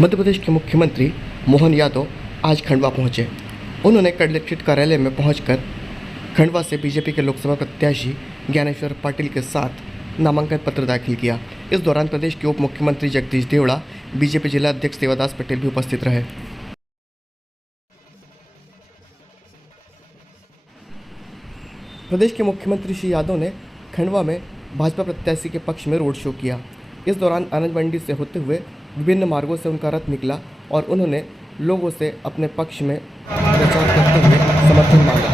मध्य प्रदेश के मुख्यमंत्री मोहन यादव आज खंडवा पहुंचे। उन्होंने कलेक्ट्रेट कार्यालय में पहुंचकर खंडवा से बीजेपी के लोकसभा प्रत्याशी ज्ञानेश्वर पाटिल के साथ नामांकन पत्र दाखिल किया। इस दौरान प्रदेश के उप मुख्यमंत्री जगदीश देवड़ा, बीजेपी जिला अध्यक्ष देवादास पटेल भी उपस्थित रहे। प्रदेश के मुख्यमंत्री श्री यादव ने खंडवा में भाजपा प्रत्याशी के पक्ष में रोड शो किया। इस दौरान अनाज मंडी से होते हुए विभिन्न मार्गों से उनका रथ निकला और उन्होंने लोगों से अपने पक्ष में प्रचार करते हुए समर्थन मांगा।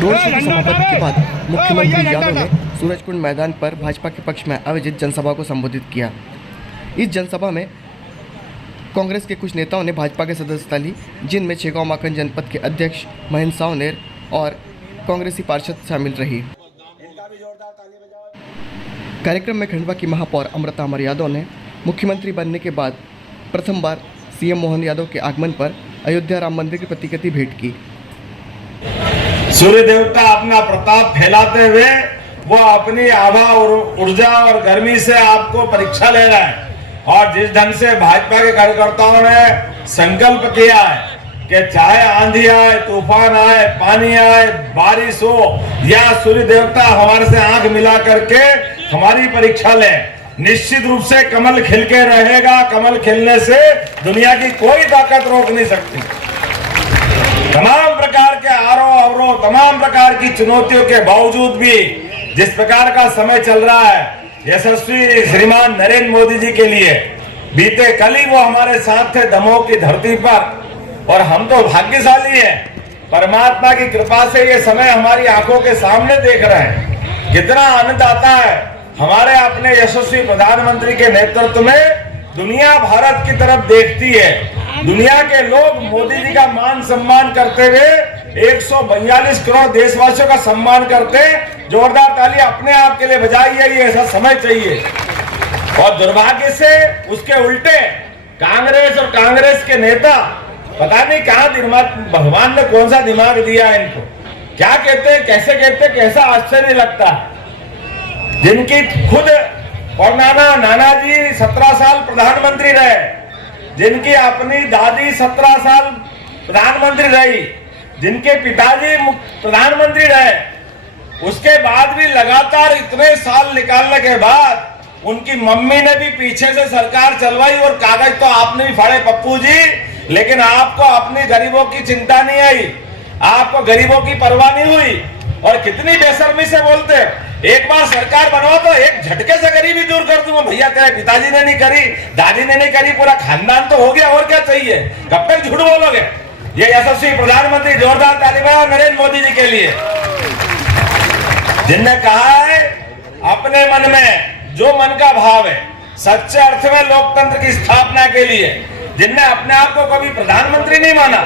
रोड शो की समाप्ति के बाद मुख्यमंत्री यादव ने सूरजकुंड मैदान पर भाजपा के पक्ष में आयोजित जनसभा को संबोधित किया। इस जनसभा में कांग्रेस के कुछ नेताओं ने भाजपा के सदस्यता ली, जिनमें छेगांव माखन जनपद के अध्यक्ष महेंद्र सावनेर और कांग्रेसी पार्षद शामिल रही। कार्यक्रम में खंडवा की महापौर अमृता अमर यादव ने मुख्यमंत्री बनने के बाद प्रथम बार सीएम मोहन यादव के आगमन पर अयोध्या राम मंदिर की प्रतिकृति भेंट की। सूर्य देवता अपना प्रताप फैलाते हुए वो अपनी आभा और ऊर्जा और गर्मी से आपको परीक्षा ले रहा है। और जिस ढंग से भाजपा के कार्यकर्ताओं ने संकल्प किया है कि चाहे आंधी आए, तूफान आए, पानी आए, बारिश हो या सूर्य देवता हमारे से आंख मिला करके हमारी परीक्षा ले, निश्चित रूप से कमल खिल के रहेगा। कमल खिलने से दुनिया की कोई ताकत रोक नहीं सकती। तमाम प्रकार के आरोप अवरोध, तमाम प्रकार की चुनौतियों के बावजूद भी जिस प्रकार का समय चल रहा है, यशस्वी श्रीमान नरेंद्र मोदी जी के लिए बीते कल ही वो हमारे साथ थे दमोह की धरती पर, और हम तो भाग्यशाली हैं। परमात्मा की कृपा से ये समय हमारी आंखों के सामने देख रहे हैं। कितना आनंद आता है हमारे अपने यशस्वी प्रधानमंत्री के नेतृत्व में। दुनिया भारत की तरफ देखती है। दुनिया के लोग मोदी जी का मान सम्मान करते हुए 142 करोड़ देशवासियों का सम्मान करते। जोरदार ताली अपने आप के लिए बजाइए, ये ऐसा समय चाहिए। और दुर्भाग्य से उसके उल्टे कांग्रेस और कांग्रेस के नेता पता नहीं कहां दिमाग, भगवान ने कौन सा दिमाग दिया है इनको, क्या कहते हैं, कैसे कहते हैं, कैसा आश्चर्य लगता है। जिनकी खुद और नाना जी 17 साल प्रधानमंत्री रहे, जिनकी अपनी दादी 17 साल प्रधानमंत्री रही, जिनके पिताजी प्रधानमंत्री रहे, उसके बाद भी लगातार इतने साल निकालने के बाद उनकी मम्मी ने भी पीछे से सरकार चलवाई और कागज तो आपने भी फाड़े पप्पू जी, लेकिन आपको अपनी गरीबों की चिंता नहीं आई, आपको गरीबों की परवाह नहीं हुई। और कितनी बेशर्मी से बोलते, एक बार सरकार बनवा तो एक झटके से गरीबी दूर कर दूंगा। भैया तेरे पिताजी ने नहीं करी, दादी ने नहीं करी, पूरा खानदान तो हो गया, और क्या चाहिए? कब तक झूठ बोलोगे? ये यशस्वी प्रधानमंत्री, जोरदार ताली बजाओ नरेंद्र मोदी जी के लिए, जिनने कहा है अपने मन में जो मन का भाव है, सच्चे अर्थ में लोकतंत्र की स्थापना के लिए, जिनने अपने आप को कभी प्रधानमंत्री नहीं माना,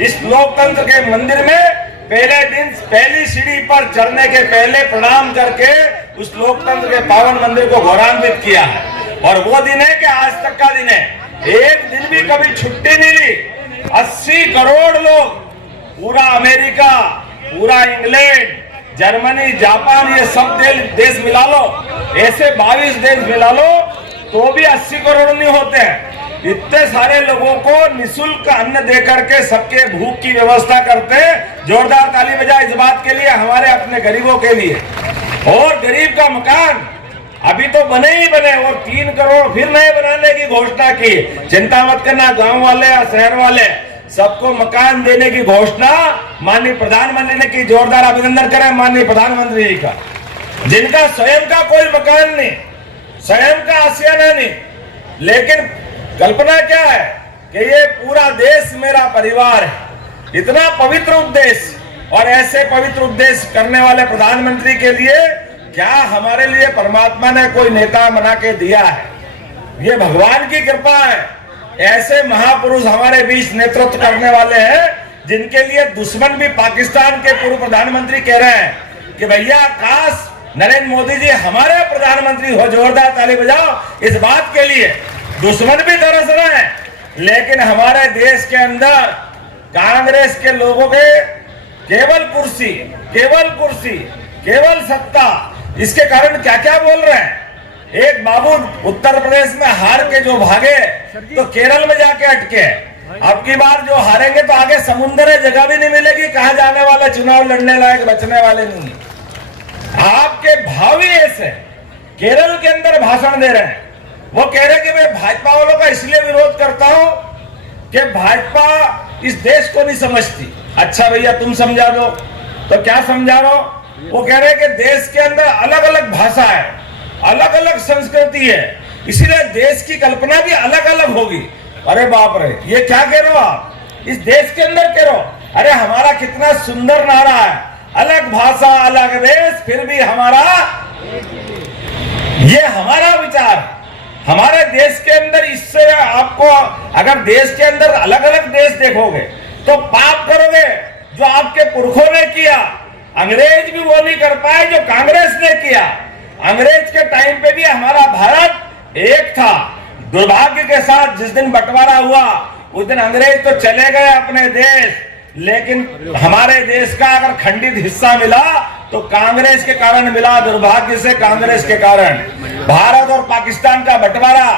इस लोकतंत्र के मंदिर में पहले दिन पहली सीढ़ी पर चढ़ने के पहले प्रणाम करके उस लोकतंत्र के पावन मंदिर को गौरवान्वित किया है। और वो दिन है कि आज तक का दिन है, एक दिन भी कभी छुट्टी नहीं ली। 80 करोड़ लोग, पूरा अमेरिका, पूरा इंग्लैंड, जर्मनी, जापान, ये सब देश मिला लो, ऐसे 22 देश मिला लो तो भी 80 करोड़ नहीं होते हैं। इतने सारे लोगों को निःशुल्क अन्न देकर के सबके भूख की व्यवस्था करते हैं। जोरदार ताली बजाए इस बात के लिए, हमारे अपने गरीबों के लिए। और गरीब का मकान अभी तो बने ही बने, और 3 करोड़ फिर नए बनाने की घोषणा की। चिंता मत करना, गांव वाले या शहर वाले सबको मकान देने की घोषणा माननीय प्रधानमंत्री ने की। जोरदार अभिनंदन करें माननीय प्रधानमंत्री जी का, जिनका स्वयं का कोई मकान नहीं, स्वयं का आशियाना नहीं, लेकिन कल्पना क्या है कि ये पूरा देश मेरा परिवार है। इतना पवित्र उपदेश, और ऐसे पवित्र उपदेश करने वाले प्रधानमंत्री के लिए क्या हमारे लिए परमात्मा ने कोई नेता बना के दिया है? ये भगवान की कृपा है। ऐसे महापुरुष हमारे बीच नेतृत्व करने वाले हैं, जिनके लिए दुश्मन भी पाकिस्तान के पूर्व प्रधानमंत्री कह रहे हैं कि भैया काश नरेंद्र मोदी जी हमारे प्रधानमंत्री हो। जोरदार ताली बजाओ इस बात के लिए। दुश्मन भी तरस रहे हैं, लेकिन हमारे देश के अंदर कांग्रेस के लोगों के केवल कुर्सी, केवल कुर्सी, केवल सत्ता, इसके कारण क्या क्या बोल रहे हैं। एक बाबू उत्तर प्रदेश में हार के जो भागे तो केरल में जाके अटके। अब की बार जो हारेंगे तो आगे समुद्र में जगह भी नहीं मिलेगी, कहा जाने वाला चुनाव लड़ने लायक बचने वाले नहीं। आपके भावी ऐसे केरल के अंदर भाषण दे रहे हैं, वो कह रहे कि मैं भाजपा वालों का इसलिए विरोध करता हूं कि भाजपा इस देश को नहीं समझती। अच्छा भैया तुम समझा दो, तो क्या समझा रहे हो? वो कह रहे कि देश के अंदर अलग अलग भाषा है, अलग अलग संस्कृति है, इसीलिए देश की कल्पना भी अलग अलग होगी। अरे बाप रे, ये क्या कह रहे हो आप? इस देश के अंदर कह रहे हो? अरे हमारा कितना सुंदर नारा है, अलग भाषा अलग देश फिर भी हमारा, ये हमारा विचार। हमारे देश के अंदर इससे आपको, अगर देश के अंदर अलग अलग देश देखोगे तो पाप करोगे जो आपके पुरखों ने किया। अंग्रेज भी वो नहीं कर पाए जो कांग्रेस ने किया। अंग्रेज के टाइम पे भी हमारा भारत एक था। दुर्भाग्य के साथ जिस दिन बंटवारा हुआ उस दिन अंग्रेज तो चले गए अपने देश, लेकिन हमारे देश का अगर खंडित हिस्सा मिला तो कांग्रेस के कारण मिला। दुर्भाग्य से कांग्रेस के कारण भारत और पाकिस्तान का बंटवारा,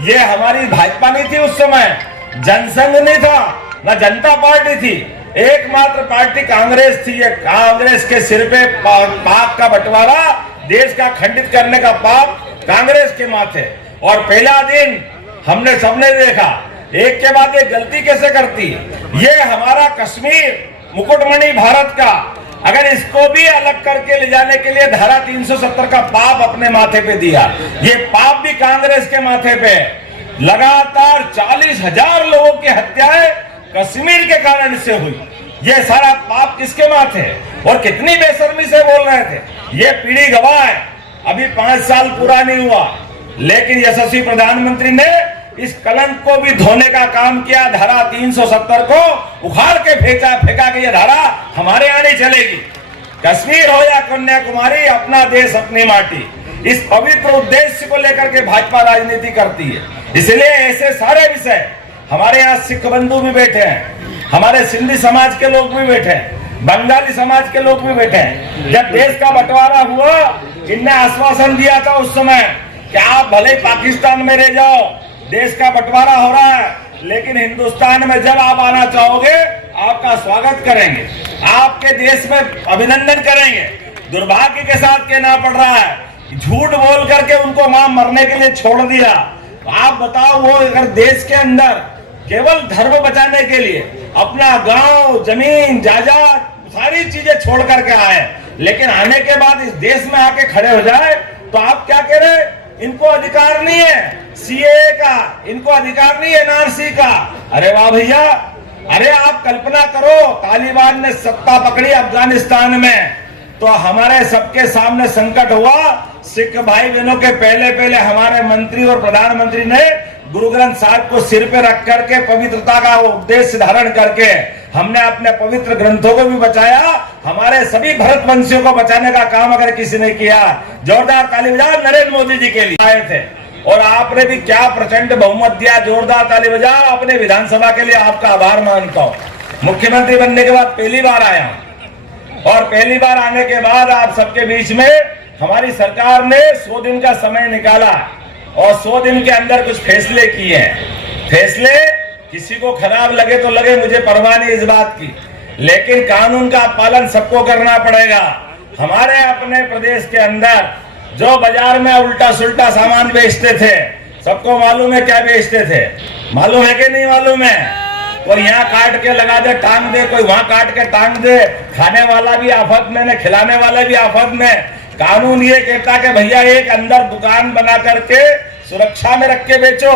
ये हमारी भाजपा नहीं थी उस समय, जनसंघ नहीं था, ना जनता पार्टी थी, एकमात्र पार्टी कांग्रेस थी। ये कांग्रेस के सिर पे पाक का बंटवारा, देश का खंडित करने का पाप कांग्रेस के माथे। और पहला दिन हमने सबने देखा एक के बाद एक गलती कैसे करती। ये हमारा कश्मीर मुकुटमणि भारत का, अगर इसको भी अलग करके ले जाने के लिए धारा 370 का पाप अपने माथे पे दिया। ये पाप भी कांग्रेस के माथे पे। लगातार 40,000 लोगों की हत्याएं कश्मीर के कारण से हुई। ये सारा पाप किसके माथे? और कितनी बेशर्मी से बोल रहे थे। ये पीढ़ी गवाह है, अभी 5 साल पूरा नहीं हुआ, लेकिन यशस्वी प्रधानमंत्री ने इस कलंक को भी धोने का काम किया। धारा 370 को उखाड़ के फेंका कि यह धारा हमारे यहाँ नहीं चलेगी। कश्मीर हो या कन्याकुमारी, अपना देश अपनी माटी, इस पवित्र उद्देश्य को लेकर के भाजपा राजनीति करती है। इसलिए ऐसे सारे विषय, हमारे यहाँ सिख बंधु भी बैठे हैं, हमारे सिंधी समाज के लोग भी बैठे हैं, बंगाली समाज के लोग भी बैठे हैं। जब देश का बंटवारा हुआ, इनने आश्वासन दिया था उस समय कि आप भले पाकिस्तान में रह जाओ, देश का बंटवारा हो रहा है, लेकिन हिंदुस्तान में जब आप आना चाहोगे आपका स्वागत करेंगे, आपके देश में अभिनंदन करेंगे। दुर्भाग्य के साथ कहना पड़ रहा है, झूठ बोल करके उनको वहां मरने के लिए छोड़ दिया। आप बताओ, वो अगर देश के अंदर केवल धर्म बचाने के लिए अपना गांव, जमीन, जायदाद, सारी चीजें छोड़ करके आए, लेकिन आने के बाद इस देश में आके खड़े हो जाए तो आप क्या कह रहे? इनको अधिकार नहीं है सीएए का, इनको अधिकार नहीं है एनआरसी का। अरे वाह भैया, अरे आप कल्पना करो, तालिबान ने सत्ता पकड़ी अफगानिस्तान में तो हमारे सबके सामने संकट हुआ। सिख भाई बहनों के पहले हमारे मंत्री और प्रधानमंत्री ने गुरु ग्रंथ साहिब को सिर पे रख करके पवित्रता का उद्देश्य धारण करके हमने अपने पवित्र ग्रंथों को भी बचाया। हमारे सभी भारतवंशियों को बचाने का काम अगर किसी ने किया, जोरदार ताली बजाओ नरेंद्र मोदी जी के लिए आए थे। और आपने भी क्या प्रचंड बहुमत दिया, जोरदार ताली बजाओ। अपने विधानसभा के लिए आपका आभार मानता हूँ। मुख्यमंत्री बनने के बाद पहली बार आया और पहली बार आने के बाद आप सबके बीच में हमारी सरकार ने 100 दिन का समय निकाला और 100 दिन के अंदर कुछ फैसले किए हैं। फैसले किसी को खराब लगे तो लगे, मुझे परवाह नहीं इस बात की, लेकिन कानून का पालन सबको करना पड़ेगा। हमारे अपने प्रदेश के अंदर जो बाजार में उल्टा सुल्टा सामान बेचते थे, सबको मालूम है क्या बेचते थे, मालूम है कि नहीं मालूम है? कोई यहाँ काट के लगा दे टांग दे, कोई वहां काट के टांग दे। खाने वाला भी आफत में, खिलाने वाला भी आफत में। कानून ये कहता कि भैया एक अंदर दुकान बना करके सुरक्षा में रख के बेचो,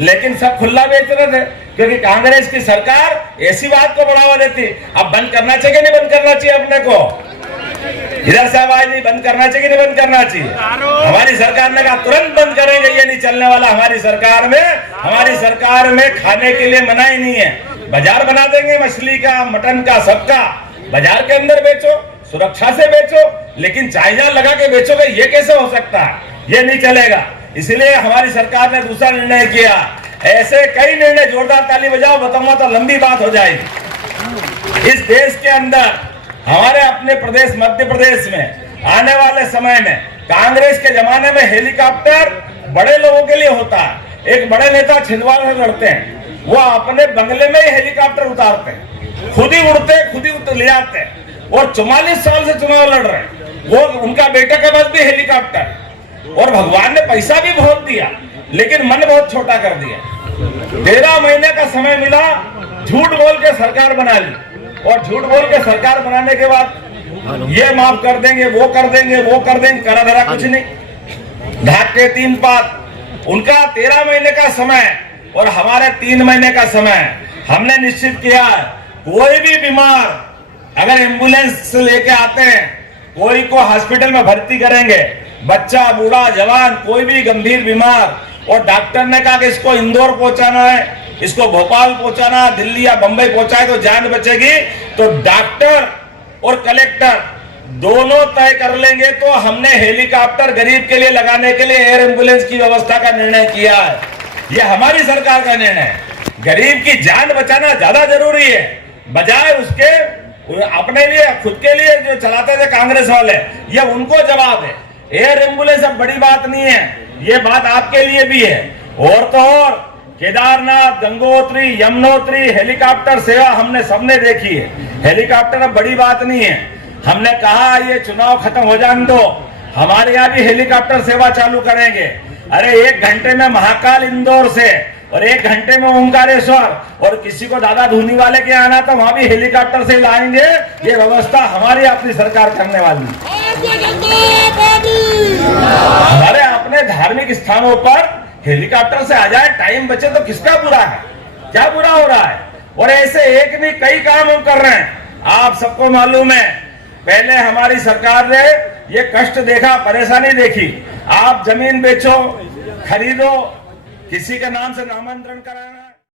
लेकिन सब खुला बेच रहे थे क्योंकि कांग्रेस की सरकार ऐसी बात को बढ़ावा देती। अब बंद करना चाहिए नहीं बंद करना चाहिए? अपने को इधर से आवाज नहीं, बंद करना चाहिए नहीं बंद करना चाहिए? हमारी सरकार ने कहा तुरंत बंद करेंगे, ये नहीं चलने वाला। हमारी सरकार में खाने के लिए मनाही नहीं है। बाजार बना देंगे मछली का, मटन का, सबका। बाजार के अंदर बेचो, सुरक्षा से बेचो, लेकिन चार्जर लगा के बेचोगे, ये कैसे हो सकता है? ये नहीं चलेगा। इसलिए हमारी सरकार ने दूसरा निर्णय किया। ऐसे कई निर्णय, जोरदार ताली बजाओ, बताऊंगा तो लंबी बात हो जाएगी। इस देश के अंदर हमारे अपने प्रदेश मध्य प्रदेश में आने वाले समय में कांग्रेस के जमाने में हेलीकॉप्टर बड़े लोगों के लिए होता है। एक बड़े नेता छिंदवाड़ा से लड़ते हैं, वो अपने बंगले में ही हेलीकॉप्टर उतारते हैं, खुद ही उड़ते खुद ही ले आते हैं और 44 साल से चुनाव लड़ रहे हैं। वो उनका बेटा के पास भी हेलीकॉप्टर, और भगवान ने पैसा भी बहुत दिया लेकिन मन बहुत छोटा कर दिया। 13 महीने का समय मिला, झूठ बोल के सरकार बना ली, और झूठ बोल के सरकार बनाने के बाद ये माफ कर देंगे, वो कर देंगे, वो कर देंगे, करा धरा कुछ नहीं। ढाक के 3 पात। उनका 13 महीने का समय और हमारे 3 महीने का समय। हमने निश्चित किया कोई भी बीमार अगर एम्बुलेंस से लेके आते हैं, कोई को हॉस्पिटल में भर्ती करेंगे, बच्चा बूढ़ा जवान कोई भी गंभीर बीमार, और डॉक्टर ने कहा कि इसको इंदौर पहुंचाना है, इसको भोपाल पहुंचाना, दिल्ली या बंबई पहुंचाए तो जान बचेगी, तो डॉक्टर और कलेक्टर दोनों तय कर लेंगे। तो हमने हेलीकॉप्टर गरीब के लिए लगाने के लिए एयर एम्बुलेंस की व्यवस्था का निर्णय किया है। यह हमारी सरकार का निर्णय है। गरीब की जान बचाना ज्यादा जरूरी है, बजाय उसके अपने लिए खुद के लिए जो चलाते थे कांग्रेस वाले, ये उनको जवाब है। एयर एम्बुलेंस अब बड़ी बात नहीं है, ये बात आपके लिए भी है। और तो और केदारनाथ, गंगोत्री, यमुनोत्री हेलीकॉप्टर सेवा हमने सबने देखी है। हेलीकॉप्टर अब बड़ी बात नहीं है। हमने कहा ये चुनाव खत्म हो जाने दो, हमारे यहाँ भी हेलीकॉप्टर सेवा चालू करेंगे। अरे 1 घंटे में महाकाल इंदौर से और 1 घंटे में ओंकारेश्वर, और किसी को दादा धूनी वाले के आना तो वहां भी हेलीकॉप्टर से लाएंगे। ये व्यवस्था हमारी अपनी सरकार करने वाली है। हमारे अपने धार्मिक स्थानों पर हेलीकॉप्टर से आ जाए, टाइम बचे तो किसका बुरा है? क्या बुरा हो रहा है? और ऐसे एक नहीं कई काम हम कर रहे हैं। आप सबको मालूम है, पहले हमारी सरकार ने ये कष्ट देखा, परेशानी देखी। आप जमीन बेचो, खरीदो, किसी के नाम से नामांतरण कराना।